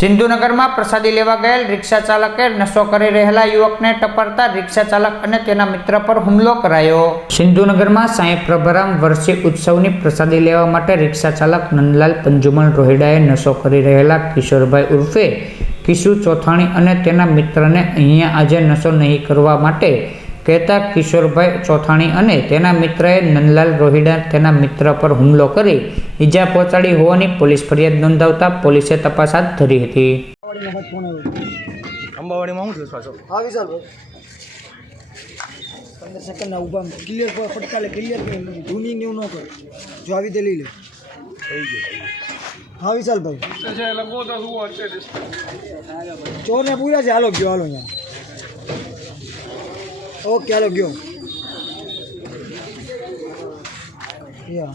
સિંધુનગરમાં પ્રસાદી લેવા ગયેલ રિક્ષા ચાલકે નશો કરી રહેલા યુવકને ટપરતા રિક્ષા ચાલક અને તેના મિત્ર પર હુમલો કરાયો. સિંધુનગરમાં સાંઈ પ્રભરામ વર્ષે ઉત્સવની પ્રસાદી લેવા માટે રિક્ષા ચાલક નંદલાલ પંજુમણ રોહિડાએ નશો કરી રહેલા કિશોરભાઈ ઉર્ફે કિશુ ચોથાણી અને તેના મિત્રને અહીંયા આજે નશો નહીં કરવા માટે કહેતા કિશોરભાઈ ચોથાણી અને તેના મિત્રએ નંદલાલ રોહિડા તેના મિત્ર પર હુમલો કરી ઈજા પહોંચાડી હોવાની પોલીસ ફરિયાદ નોંધાવતા પોલીસે તપાસ હાથ ધરી હતી. અંબાવાડીમાં હું પાછો હા વિશાલ ભાઈ. પંદર સેકન્ડના ઊભા ક્લિયર પર ફટકાલે ક્લિયર ઝૂમિંગ એવું ન કરે. જો આવી તે લઈ લે. હા વિશાલભાઈ ચોરને પૂરા છે હાલો ગયો હાલો અહીંયા. ઓકે હાલો ગયો. યા.